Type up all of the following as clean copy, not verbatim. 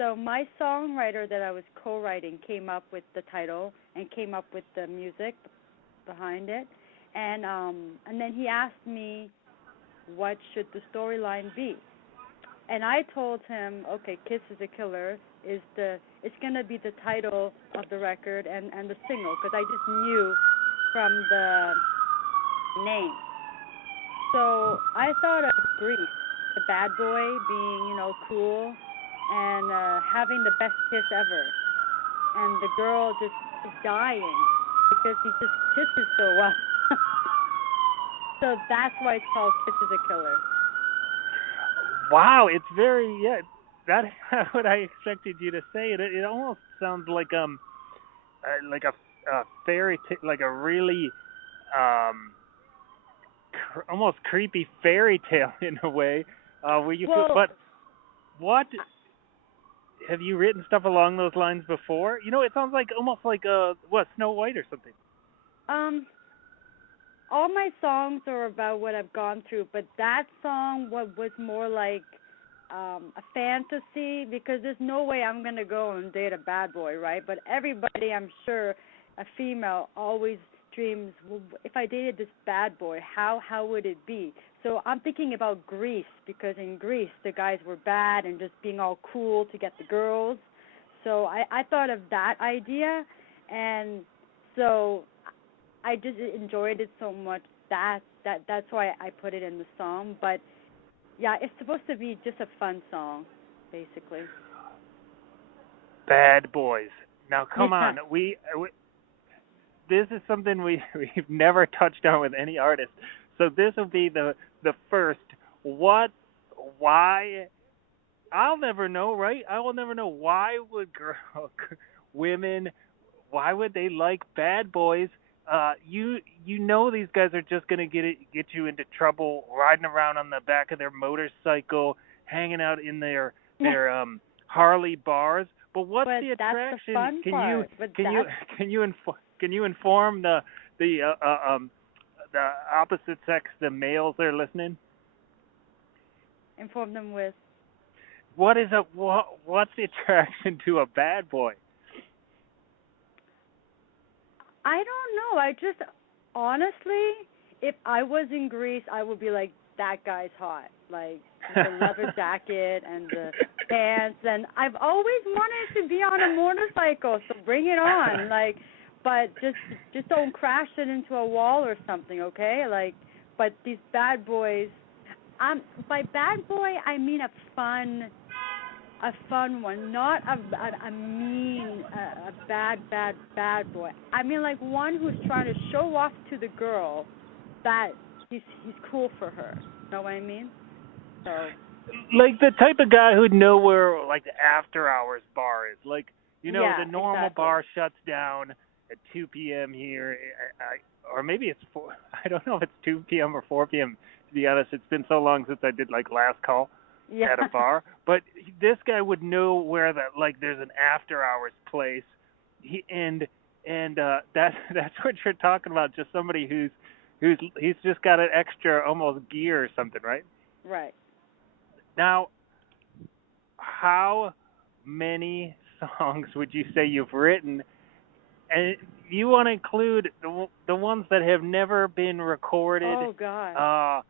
So my songwriter that I was co-writing came up with the title and came up with the music behind it, and then he asked me what should the storyline be, and I told him, okay, "Kiss is a Killer" is it's gonna be the title of the record and the single because I just knew from the name. So I thought of Grease, the bad boy being, cool and having the best kiss ever, and the girl just is dying because he just kisses so well. So that's why it's called Kiss is a Killer. Wow, it's very That's not what I expected you to say. It almost sounds like a fairy tale, like a really um almost creepy fairy tale in a way. Where you feel, Well, but what have you written stuff along those lines before? It sounds like almost like what, Snow White or something. um, all my songs are about what I've gone through, but that song was more like a fantasy because there's no way I'm gonna go and date a bad boy, right? But everybody, I'm sure, a female always dreams, well, if I dated this bad boy, how would it be? So I'm thinking about Greece because in Greece the guys were bad and just being all cool to get the girls. So I thought of that idea, and so I just enjoyed it so much that's why I put it in the song. But yeah, it's supposed to be just a fun song, basically. Bad Boys. Now come Yeah. on, we this is something we've never touched on with any artist. So this will be the first. What? Why? I'll never know, right? I will never know. Why would women? Why would they like Bad Boys? You know these guys are just gonna get you into trouble riding around on the back of their motorcycle, hanging out in their Harley bars. But what's But the that's the attraction? fun part. But Can you that's can you inform the opposite sex, the males that are listening? inform them with. What's the attraction to a bad boy? I don't know. I just honestly, if I was in Greece, I would be like, that guy's hot. Like with the leather jacket and the pants, and I've always wanted to be on a motorcycle, so bring it on. Like, but just don't crash it into a wall or something, okay? Like, but these bad boys. By bad boy I mean a fun one, not a mean, a bad boy. I mean like one who's trying to show off to the girl that he's cool for her. Know what I mean? So Like the type of guy who'd know where like the after hours bar is. Like yeah, the normal exactly. bar shuts down at 2 p.m. here, or maybe it's four. I don't know if it's 2 p.m. or 4 p.m. To be honest, it's been so long since I did like last call Yeah. at a bar. But this guy would know where that like there's an after hours place. That's what you're talking about. Just somebody he's just got an extra almost gear or something, right? Right. Now, how many songs would you say you've written? And you want to include the ones that have never been recorded, Oh God. uh,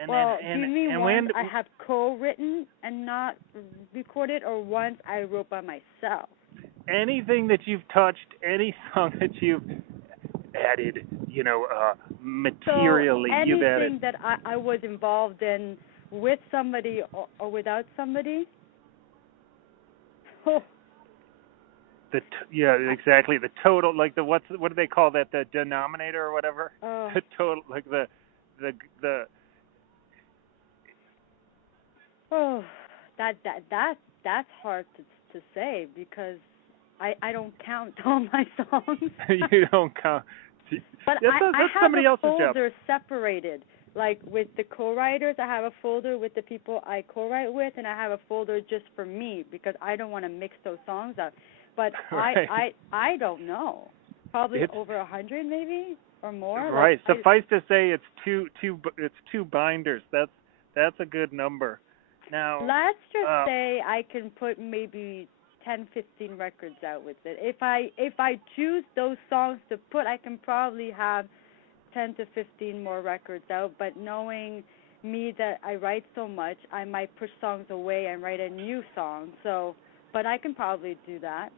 and then Well, do you mean and ones when I have co-written and not recorded, or ones I wrote by myself? anything that you've touched, any song that you've added, So materially, you've added. anything that I was involved in with somebody or without somebody. Oh, Yeah, I, exactly, the total, like what do they call that, the denominator or whatever? oh, The total, like the oh, that's hard to say because I don't count all my songs. you don't count. But I That's have a somebody else's job. folder separated. Like with the co-writers, I have a folder with the people I co-write with, and I have a folder just for me because I don't want to mix those songs up. But Right. I don't know. Probably It's over 100 maybe or more. Like right. Suffice to say, it's two binders. That's a good number. Now, Let's just say I can put maybe 10, 15 records out with it. If I choose those songs to put, I can probably have 10 to 15 more records out, but knowing me that I write so much, I might push songs away and write a new song. So, but I can probably do that.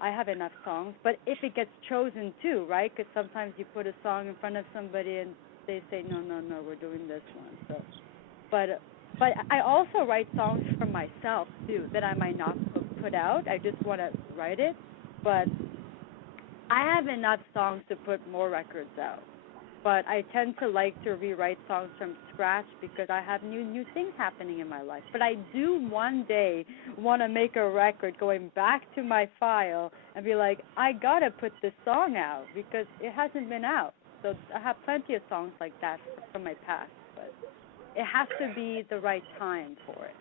I have enough songs, but if it gets chosen too, right? Because sometimes you put a song in front of somebody and they say, no, no, no, we're doing this one. So, but I also write songs for myself too that I might not put out. I just want to write it, but I have enough songs to put more records out. But I tend to like to rewrite songs from scratch because I have new things happening in my life. But I do one day want to make a record going back to my file and be like, I gotta put this song out because it hasn't been out. So I have plenty of songs like that from my past, but it has to be the right time for it.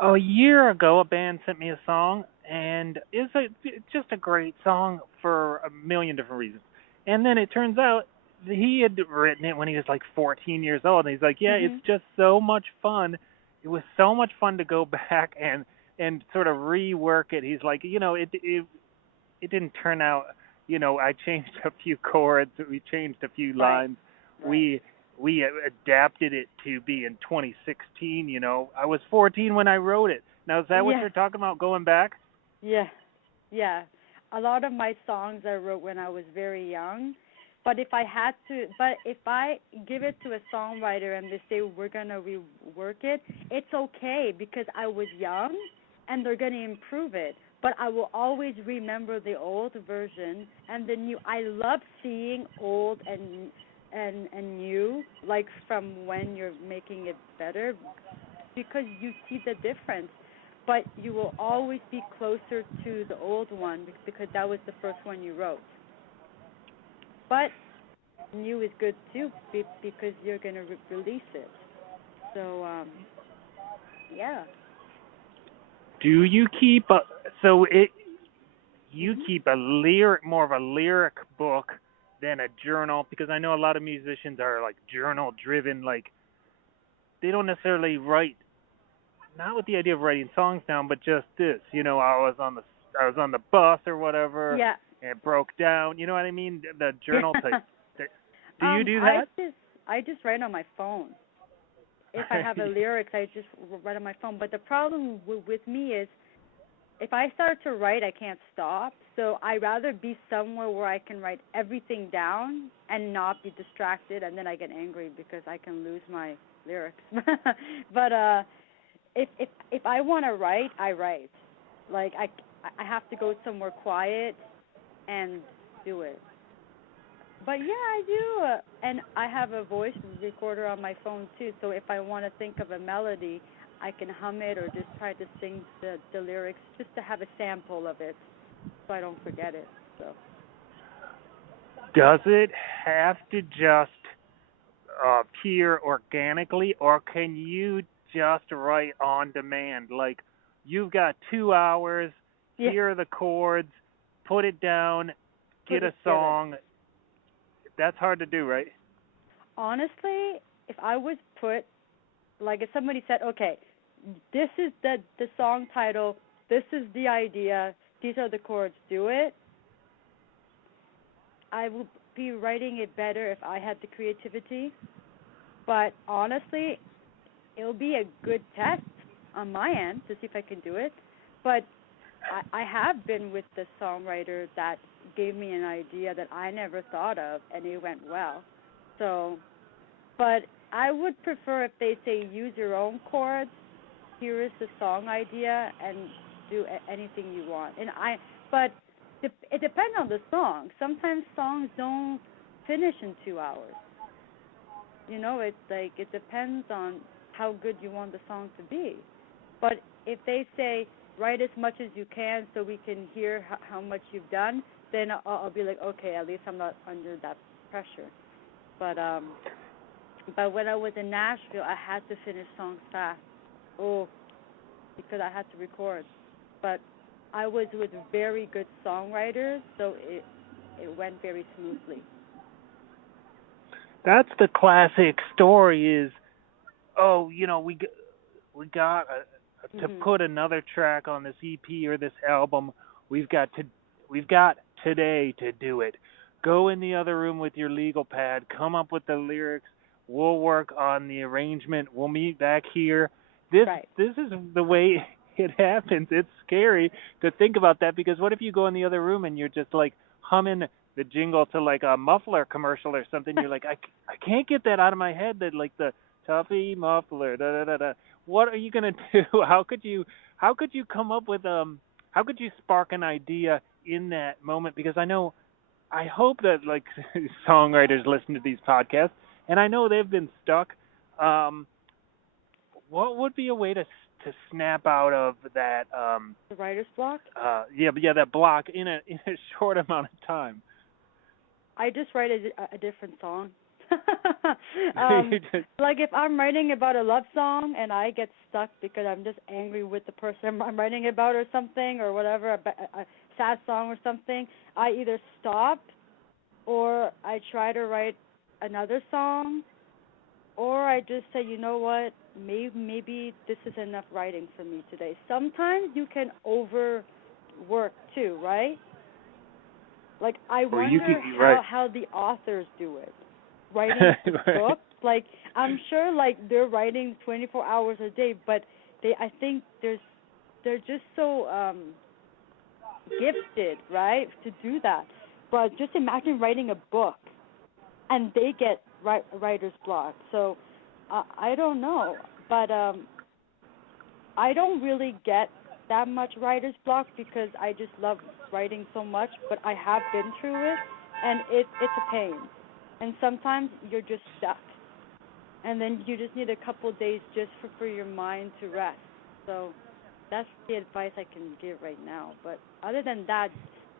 a year ago, a band sent me a song, and it's just a great song for a million different reasons. And then it turns out he had written it when he was like 14 years old, and he's like, "Yeah, it's Mhm. just so much fun. It was so much fun to go back and sort of rework it." He's like, it didn't turn out. I changed a few chords, we changed a few Right. lines, Right. we adapted it to be in 2016. I was 14 when I wrote it. Now, is that what Yeah. you're talking about, going back? Yeah. Yeah. A lot of my songs I wrote when I was very young. But if I give it to a songwriter and they say we're going to rework it, it's okay because I was young and they're going to improve it. But I will always remember the old version and the new. I love seeing old and new, like from when you're making it better, because you see the difference. But you will always be closer to the old one because that was the first one you wrote. But new is good too because you're going to release it. So, yeah. Do you keep a so it you Mhm. keep a lyric more of a lyric book than a journal? Because I know a lot of musicians are like journal driven, like they don't necessarily write, not with the idea of writing songs down, but just this. I was on the bus or whatever, Yeah. and it broke down. You know what I mean? The journal type. Do you do I that? just write on my phone. If I have a lyrics, I just write on my phone. But the problem with me is if I start to write, I can't stop. So I rather be somewhere where I can write everything down and not be distracted, and then I get angry because I can lose my lyrics. But if I want to write, I write. Like I have to go somewhere quiet and do it. But yeah, I do, and I have a voice recorder on my phone too. So if I want to think of a melody, I can hum it or just try to sing the lyrics just to have a sample of it, so I don't forget it. So Does it have to just appear organically, or can you just write on demand? Like, you've got 2 hours, yeah, here are the chords, put it down, put get it a together. song. That's hard to do, right? Honestly, if I was put like if somebody said, okay, this is the song title, this is the idea, these are the chords, do it. I would be writing it better if I had the creativity. But honestly, it'll be a good test on my end to see if I can do it. But I have been with the songwriter that gave me an idea that I never thought of, and it went well. So, but I would prefer if they say use your own chords. Here is the song idea, and do anything you want. But it depends on the song. Sometimes songs don't finish in 2 hours. It's like it depends on how good you want the song to be. But if they say write as much as you can so we can hear how much you've done, then I'll be like, okay, at least I'm not under that pressure. But but when I was in Nashville, I had to finish songs fast. Oh, because I had to record. But I was with very good songwriters, so it went very smoothly. That's the classic story is oh, we got to Mhm. put another track on this EP or this album. We've got to we've got today to do it. Go in the other room with your legal pad, come up with the lyrics. We'll work on the arrangement. We'll meet back here. This Right. this is the way it happens. It's scary to think about that because what if you go in the other room and you're just like humming the jingle to like a muffler commercial or something? You're like, I can't get that out of my head. That like the Tuffy muffler, da da da da. What are you gonna do? How could you come up with how could you spark an idea in that moment? Because I hope that like songwriters listen to these podcasts, and I know they've been stuck. Um, what would be a way to snap out of that The writer's block. yeah that block in a short amount of time? I just write a different song. You just, Like if I'm writing about a love song and I get stuck because I'm just angry with the person I'm writing about or something or whatever, a sad song or something, I either stop or I try to write another song or I just say, you know what, maybe this is enough writing for me today. Sometimes you can overwork too, right? Like I or you wonder can right. how the authors do it. Writing the Right. book, like I'm sure like they're writing 24 hours a day, but I think they're just so gifted, right, to do that. But just imagine writing a book and they get writer's block. So I don't know, but I don't really get that much writer's block because I just love writing so much. But I have been through it, and it's a pain. And sometimes you're just stuck, and then you just need a couple of days just for your mind to rest. So that's the advice I can give right now. But other than that,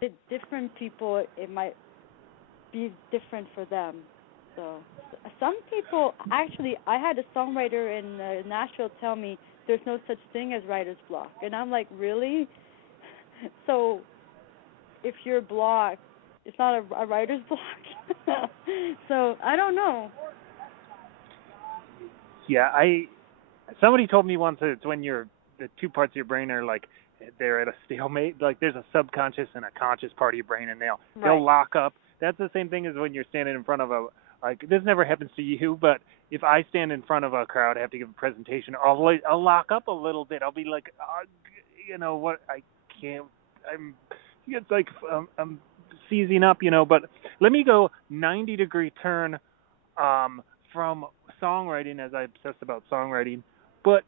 the different people it might be different for them. So some people actually, I had a songwriter in Nashville tell me there's no such thing as writer's block, and I'm like, really? So if you're blocked, it's not a writer's block. So I don't know. Yeah, I somebody told me once that it's when the two parts of your brain are like they're at a stalemate. Like there's a subconscious and a conscious part of your brain, and they'll Right. lock up. That's the same thing as when you're standing in front of a like this never happens to you, but if I stand in front of a crowd, I have to give a presentation. I'll lock up a little bit. I'll be like, what? I can't. I'm. It's like I'm seizing up, But let me go 90-degree turn from songwriting as I obsess about songwriting. But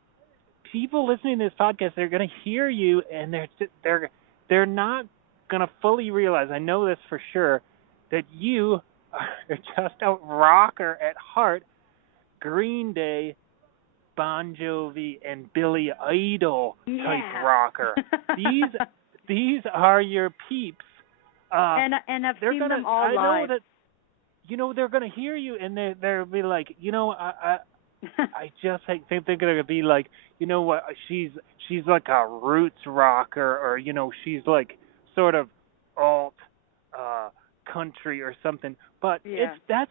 people listening to this podcast, they're going to hear you, and they're not going to fully realize. I know this for sure that you are just a rocker at heart. Green Day, Bon Jovi, and Billy Idol type Yeah. rocker. These these are your peeps. And I've They're seen gonna. them all I know live. that they're gonna hear you, and they'll be like, I just think they're gonna be like, what? She's like a roots rocker, or she's like sort of alt uh country or something. But Yeah. that's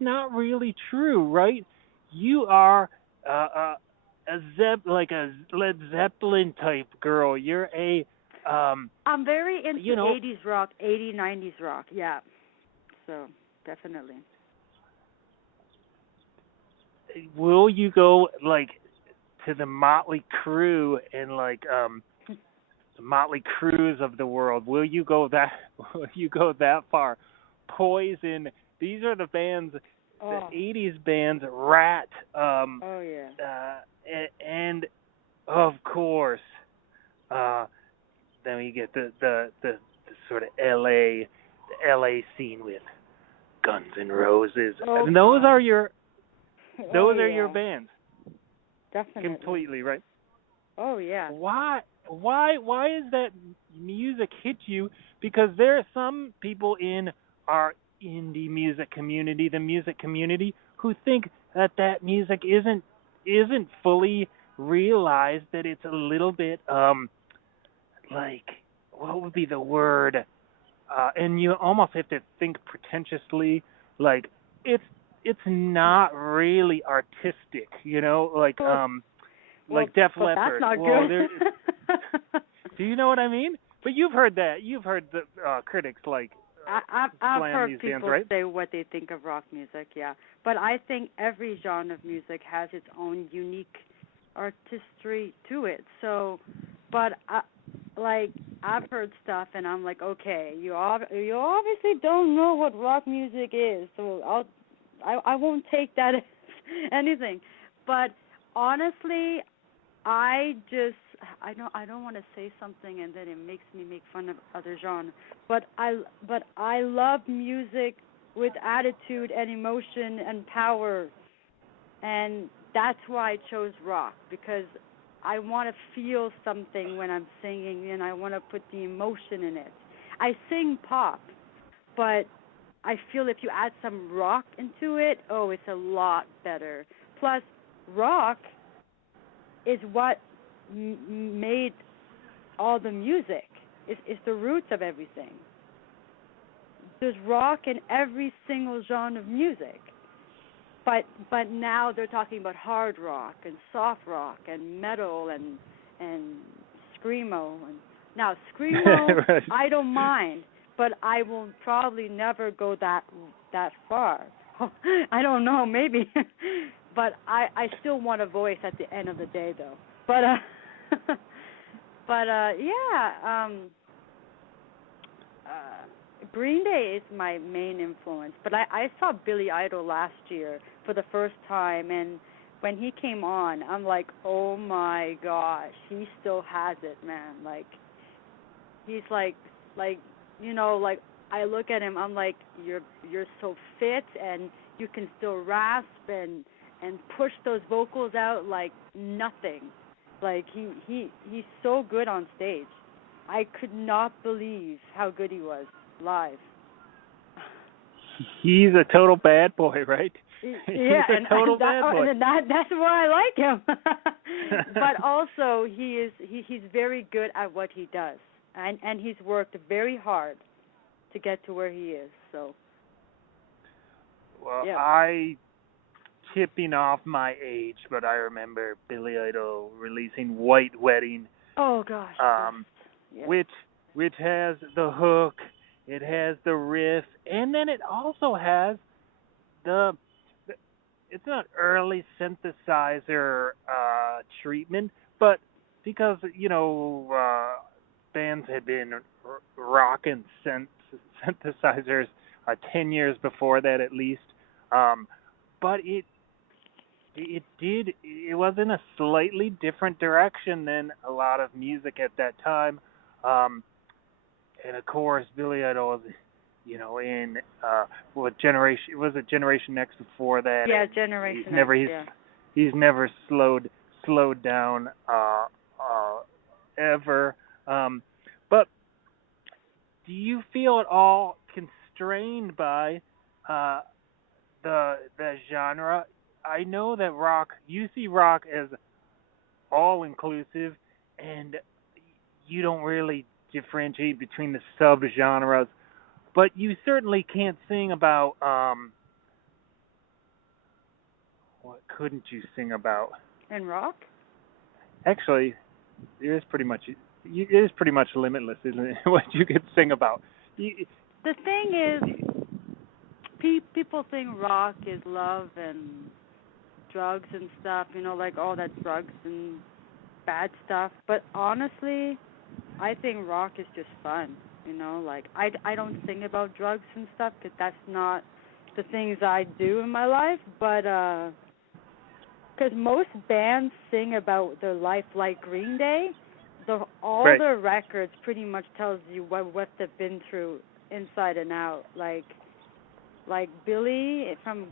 not really true, right? You are a like a Led Zeppelin type girl. You're a I'm very you into know 80s rock, 80s, 90s rock. Yeah. So, definitely. will you go like to the Motley Crue and like the Motley Crues of the world? Will you go that will you go that far? Poison. These are the bands, the Oh. 80s bands, Rat, Oh yeah. and of course, uh, then we get the sort of the LA scene with Guns N' Roses, Oh and God. Oh those are your yeah. bands Definitely. completely, right? Oh yeah. Why is that music hit you? Because there are some people in our indie music community, the music community, who think that music isn't fully realized, that it's a little bit like, what would be the word? And you almost have to think pretentiously, like it's it's not really artistic, Well, well, like Def but that's Leppard. not Well, there. good. Do you know what I mean? But you've heard that. You've heard the critics like I've slam heard these bands, people right? say what they think of rock music, yeah. But I think every genre of music has its own unique artistry to it. So, but like I've heard stuff, and I'm like, okay, you obviously don't know what rock music is, so I won't take that as anything. But honestly, I don't want to say something and then it makes me make fun of other genres. But I love music with attitude and emotion and power, and that's why I chose rock, because I want to feel something when I'm singing, and I want to put the emotion in it. I sing pop, but I feel if you add some rock into it, oh, it's a lot better. Plus, rock is what made all the music. It's the roots of everything. There's rock in every single genre of music, but now they're talking about hard rock and soft rock and metal and screamo. And now screamo, Right. I don't mind, but I will probably never go that far. I don't know, maybe, but I still want a voice at the end of the day, though. But yeah, Green Day is my main influence. But I saw Billy Idol last year for the first time, and when he came on, I'm like, oh my gosh, he still has it, man. Like he's like like I look at him, I'm like, you're so fit, and you can still rasp and push those vocals out like nothing. Like he's so good on stage. I could not believe how good he was live. He's a total bad boy, right? Yeah, He's a total bad boy. and that's why I like him. But also he's very good at what he does, and he's worked very hard to get to where he is. So Well, yeah. I tipping off my age, but I remember Billy Idol releasing White Wedding, Oh gosh. um, Yes. which has the hook, it has the riff, and then it also has the, the it's not early synthesizer treatment, but because bands had been rocking synthesizers 10 years before that at least, but it was in a slightly different direction than a lot of music at that time, um, and of course Billy Idol was in what generation, it was a Generation X before that, Yeah, and Generation he's X. never he's Yeah. he's never slowed down ever. But do you feel at all constrained by uh, the genre? I know that you see rock as all inclusive, and you don't really differentiate between the subgenres. But you certainly can't sing about what couldn't you sing about? And rock? Actually, it is pretty much limitless, isn't it? What you could sing about. You, The thing is, people think rock is love and drugs and stuff, like all that drugs and bad stuff. But honestly, I think rock is just fun. Like I don't sing about drugs and stuff because that's not the things I do in my life. But because most bands sing about their life, like Green Day, all right. their records pretty much tells you what they've been through inside and out. Like Billy from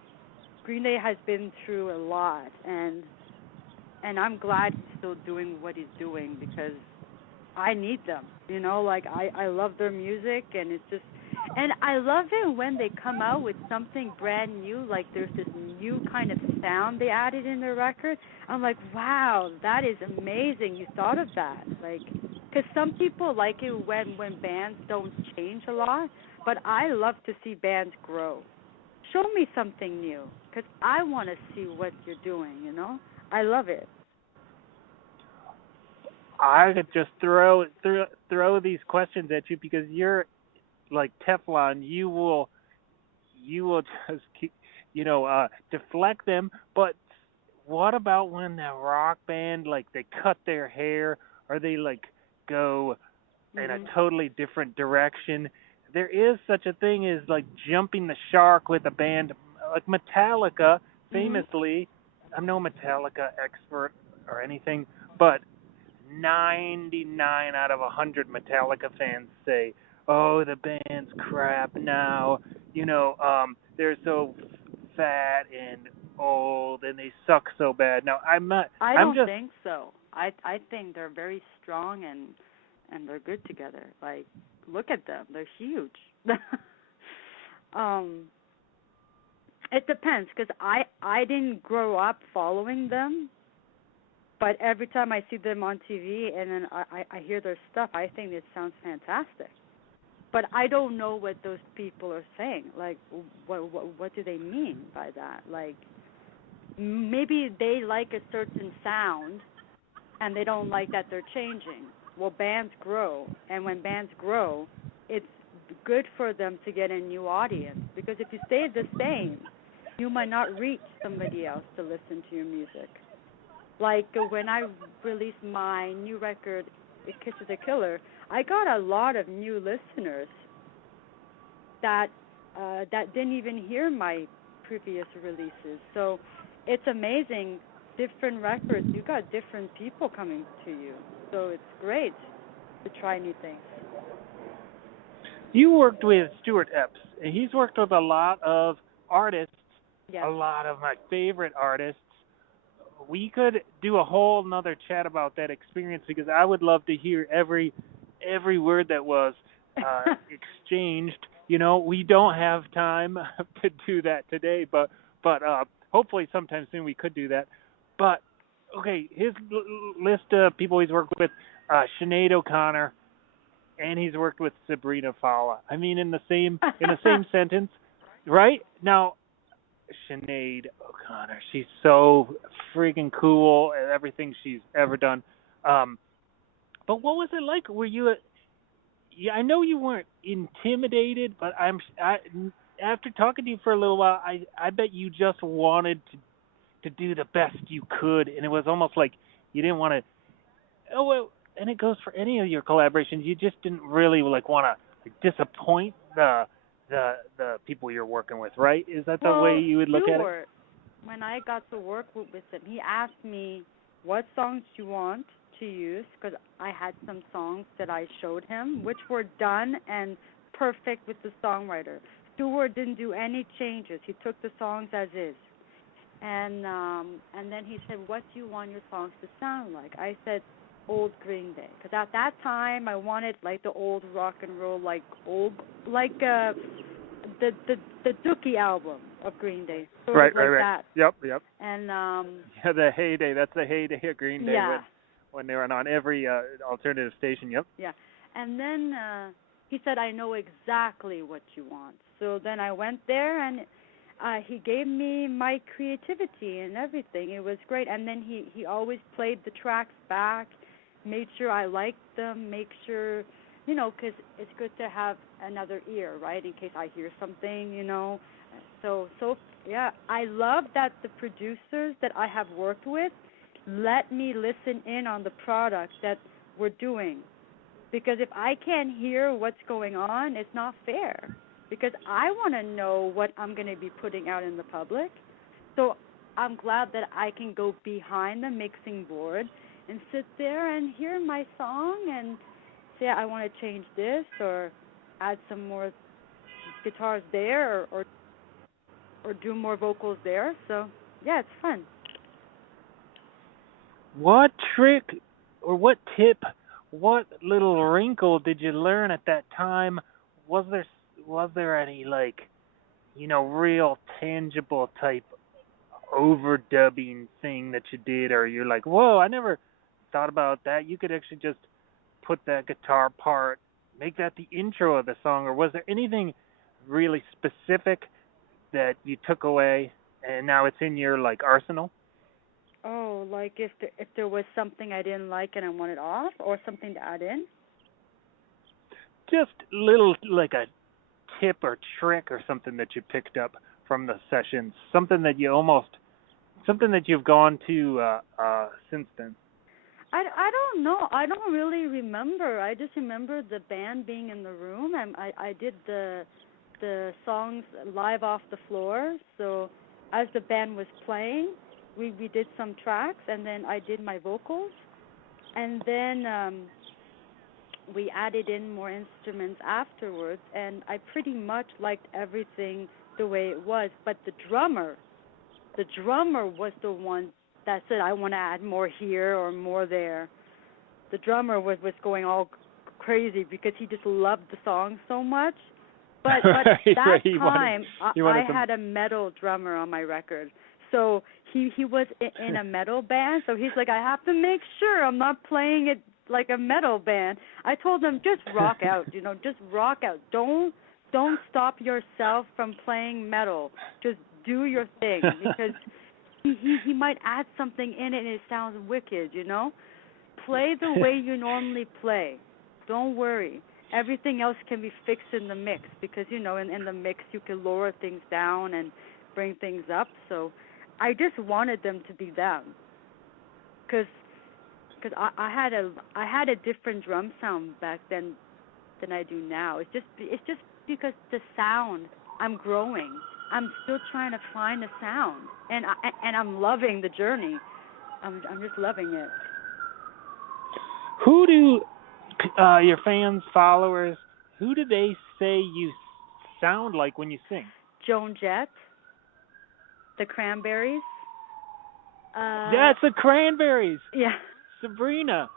Green Day has been through a lot, and I'm glad he's still doing what he's doing because I need them. Like I love their music, and it's just, and I love it when they come out with something brand new. Like there's this new kind of sound they added in their record. I'm like, wow, that is amazing. You thought of that, like, because some people like it when bands don't change a lot, but I love to see bands grow, show me something new because I want to see what you're doing. I love it. I could just throw these questions at you because you're like Teflon. You will just keep, deflect them. But what about when that rock band like they cut their hair or they like go in a Mhm. totally different direction? There is such a thing as like jumping the shark with a band like Metallica. Mhm. Famously, I'm no Metallica expert or anything, but 99 out of 100 Metallica fans say, "Oh, the band's crap now. They're so fat and old, and they suck so bad." Now, I'm not. I I'm don't just. think so. I think they're very strong and they're good together. Like, look at them. They're huge. um it depends because I didn't grow up following them, but every time I see them on TV and then I hear their stuff, I think it sounds fantastic. But I don't know what those people are saying. Like, what do they mean by that? Like, maybe they like a certain sound and they don't like that they're changing. Well, bands grow, and when bands grow, it's good for them to get a new audience because if you stay the same, you might not reach somebody else to listen to your music. Like when I released my new record, "It Kisses a Killer," I got a lot of new listeners that that didn't even hear my previous releases. So it's amazing. Different records, you got different people coming to you. So it's great to try new things. You worked with Stuart Epps, and he's worked with a lot of artists, a Yes. lot of my favorite artists. We could do a whole nother chat about that experience because I would love to hear every word that was exchanged. We don't have time to do that today, but hopefully sometime soon we could do that. But okay, his list of people he's worked with: Sinead O'Connor, and he's worked with Sabrina Fallah. I mean, in the same sentence, right? Now, Sinead O'Connor. She's so freaking cool at everything she's ever done. Um, but what was it like? Were you? Yeah, I know you weren't intimidated, but after talking to you for a little while, I bet you just wanted to do the best you could, and it was almost like you didn't want to. Oh well, and it goes for any of your collaborations. You just didn't really like want to disappoint the people you're working with, right? Is that the way Well, you would look at it? Stuart, when I got to work with him, he asked me what songs you want to use because I had some songs that I showed him, which were done and perfect with the songwriter. Stuart didn't do any changes. He took the songs as is. And then he said, "What do you want your songs to sound like?" I said, "Old Green Day," because at that time I wanted like the old rock and roll, like old, like the Dookie album of Green Day, sort Right, of right, like right. that. Yep, yep. And Yeah, the heyday. That's the heyday of Green Day yeah, when they were on every alternative station. Yep. yeah. And then he said, "I know exactly what you want." So then I went there and he gave me my creativity and everything. It was great. And then he always played the tracks back, made sure I liked them, make sure, because it's good to have another ear, right, in case I hear something. So yeah, I love that the producers that I have worked with let me listen in on the product that we're doing because if I can't hear what's going on, it's not fair. Because I want to know what I'm going to be putting out in the public. So I'm glad that I can go behind the mixing board and sit there and hear my song and say I want to change this or add some more guitars there or do more vocals there. So yeah, it's fun. What trick or what tip, what little wrinkle did you learn at that time? Was there was there any like real tangible type overdubbing thing that you did, or you're like, whoa, I never thought about that. You could actually just put that guitar part, make that the intro of the song, or was there anything really specific that you took away and now it's in your like arsenal? Oh, like if there was something I didn't like and I wanted off, or something to add in. Just little like a tip or trick or something that you picked up from the sessions, something that you've gone to since then. I don't know. I don't really remember. I just remember the band being in the room, and I did the songs live off the floor. So as the band was playing, we did some tracks, and then I did my vocals, and then we added in more instruments afterwards, and I pretty much liked everything the way it was. But the drummer was the one that said, I want to add more here or more there. The drummer was going all crazy because he just loved the song so much. But that time, I had a metal drummer on my record. So he was in a metal band, so he's like, I have to make sure I'm not playing it like a metal band. I told him, just rock out, just rock out. Don't stop yourself from playing metal. Just do your thing, because he might add something in it and it sounds wicked, Play the way you normally play. Don't worry. Everything else can be fixed in the mix, because, in the mix you can lower things down and bring things up. So I just wanted them to be them, because I had a different drum sound back then than I do now. It's just because the sound, I'm growing. I'm still trying to find a sound, and I'm loving the journey. I'm just loving it. Who do your fans, followers, who do they say you sound like when you sing? Joan Jett, the Cranberries. That's the Cranberries. Yeah. Sabrina.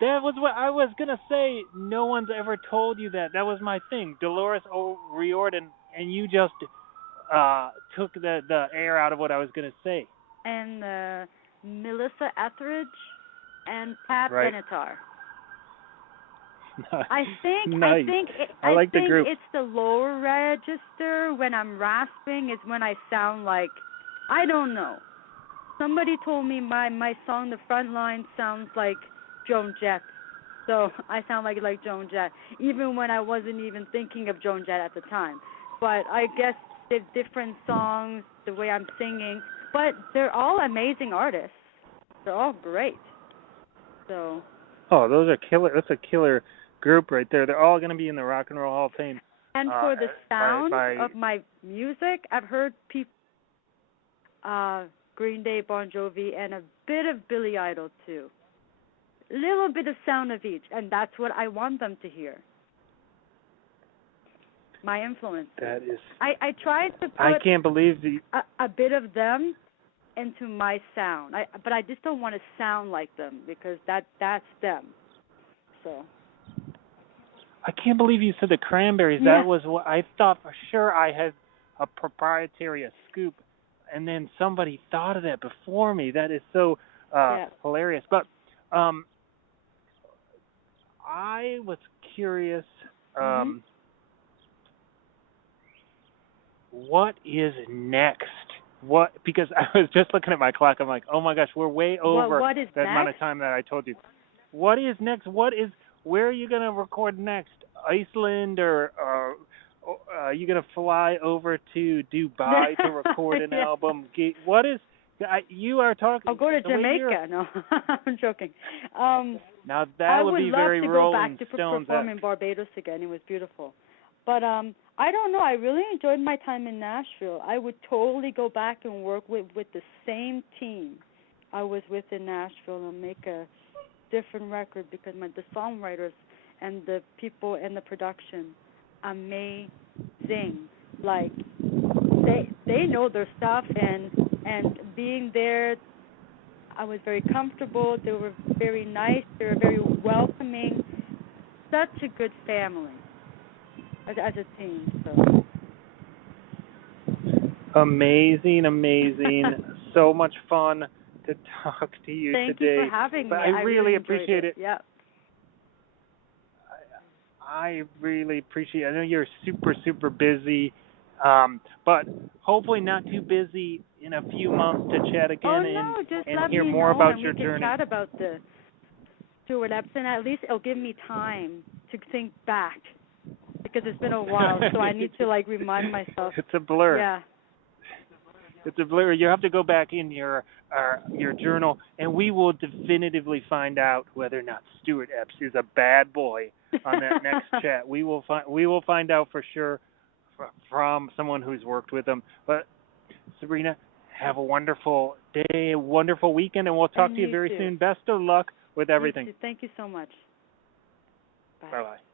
That was what I was going to say. No one's ever told you that. That was my thing. Dolores O'Riordan, and you just took the air out of what I was going to say. And Melissa Etheridge and Pat right. Benatar. Nice. I think the group. It's the lower register. When I'm rasping is when I sound like, I don't know. Somebody told me my song, The Front Line, sounds like Joan Jett. So I sound like Joan Jett, even when I wasn't even thinking of Joan Jett at the time. But I guess they're different songs, the way I'm singing. But they're all amazing artists. They're all great. So. Oh, those are killer. That's a killer group right there. They're all going to be in the Rock and Roll Hall of Fame. And for the sound of my music, I've heard people, Green Day, Bon Jovi, and a bit of Billy Idol too. A little bit of sound of each, and that's what I want them to hear. My influence. That is. I tried to put. I can't believe a bit of them into my sound. But I just don't want to sound like them, because that's them. So. I can't believe you said the Cranberries. Yeah. That was what I thought for sure. I had a proprietary scoop, and then somebody thought of that before me. That is so hilarious. But I was curious. What is next? Because I was just looking at my clock. I'm like, oh my gosh, we're way over that amount of time that I told you. What is next? Where are you going to record next? Iceland, or are you going to fly over to Dubai to record an album? What is? You are talking. I'll go to Jamaica. No, I'm joking. Now that would be very Rolling Stones. I would love to go back to perform in Barbados again. It was beautiful. But I don't know. I really enjoyed my time in Nashville. I would totally go back and work with the same team I was with in Nashville and make a different record, because the songwriters and the people in the production, amazing. Like they know their stuff, and being there, I was very comfortable. They were very nice. They were very welcoming. Such a good family as a team. So. Amazing. So much fun to talk to you today. Thank you for having me. I really appreciate it. Yeah. I really appreciate it. I know you're super, super busy. But hopefully not too busy in a few months to chat Oh again no, just and let hear me more know about and we your can journey. chat about the Stuart Epson. At least it'll give me time to think back because it's been a while, so I need to like remind myself. It's a blur. Yeah. It's a blur. You have to go back in your journal, and we will definitively find out whether or not Stuart Epps is a bad boy on that next chat. We will find out for sure from someone who's worked with him. But Sabrina, have a wonderful day, a wonderful weekend, and we'll talk And to you you very too. soon. Best of luck with You everything. too. Thank you so much. Bye. Bye bye.